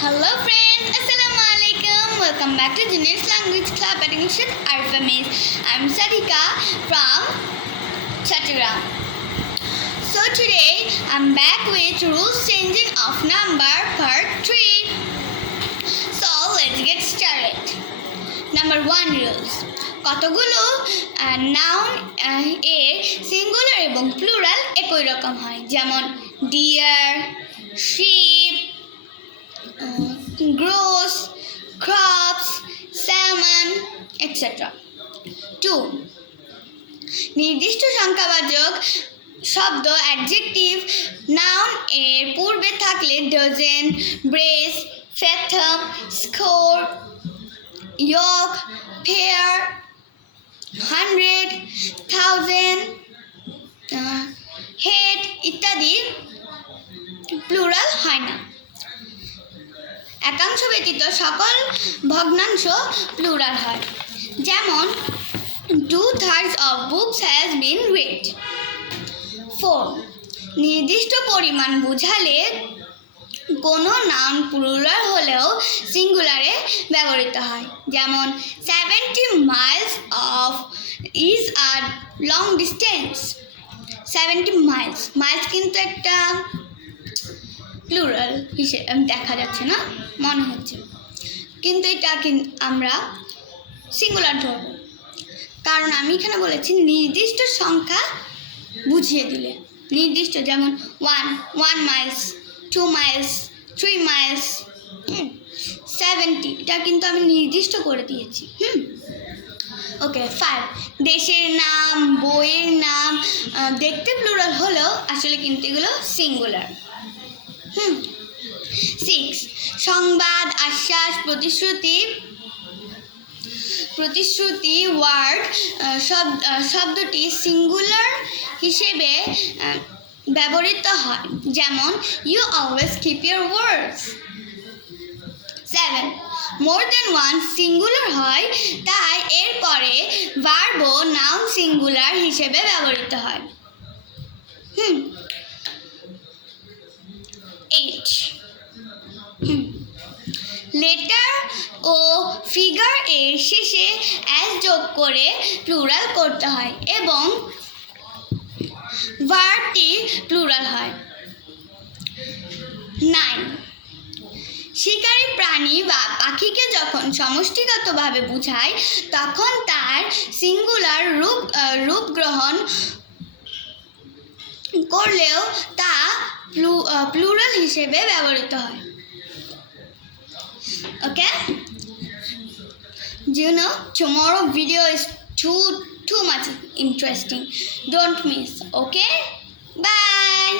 Hello friends, Assalamu alaikum. Welcome back to Junior's Language Club at English with Arfa Miss. I'm Sadika from Chattogram. So today I'm back with rules changing of number part 3. So let's get started. Number 1 rules. কতগুলো noun এর singular এবং plural একই রকম হয়, যেমন deer, sheep, gross, crops, salmon, etc. 2. নির্দিষ্ট সংখ্যাবাচক শব্দ adjective noun এর পূর্বে থাকলে ডজন, ব্রেস, ফ্যাথম, স্কোর, ইয়ক, পেয়ার, 100, 1000, হেড ইত্যাদি প্লুরাল হয় না। একাংশ ব্যতীত সকল ভগ্নাংশ প্লুরাল হয়, যেমন 2/3 of books has been read. 4. নির্দিষ্ট পরিমাণ বোঝালে কোনো নাউন প্লুরাল হলেও সিঙ্গুলারে ব্যবহৃত হয়, যেমন 70 miles of is a long distance. 70 miles কিন্তু একটা প্লুরাল হিসেবে দেখা যাচ্ছে না, মনে হচ্ছে, কিন্তু এটা আমরা সিঙ্গুলার ধরব, কারণ আমি এখানে বলেছি নির্দিষ্ট সংখ্যা বুঝিয়ে দিলে। নির্দিষ্ট, যেমন 1 miles, 2 miles, 3 miles, 70, এটা কিন্তু আমি নির্দিষ্ট করে দিয়েছি। ওকে। 5. দেশের নাম, বইয়ের নাম দেখতে প্লুরাল হলেও আসলে কিন্তু এগুলো সিঙ্গুলার। 6. সংবাদ, আশ্বাস, প্রতিশ্রুতি ওয়ার্ড শব্দটি সিঙ্গুলার হিসেবে ব্যবহৃত হয়, যেমন you always keep your words. 7. More than one singular হয়, তাই এর পরে ভার্ব ও নাউন সিঙ্গুলার হিসেবে ব্যবহৃত হয়। 8. লেটার ও ফিগার এর শেষে অ্যাস যোগ করে প্লুরাল করতে হয় এবং ভার্বটি প্লুরাল হয়। 9. শিকারী প্রাণী বা পাখিকে যখন সমষ্টিগতভাবে বোঝায় তখন তার সিঙ্গুলার রূপ গ্রহণ করলেও তা প্লুরাল হিসেবে ব্যবহৃত হয়। Okay? Do you know tomorrow video is too much interesting. Don't miss. Okay? Bye.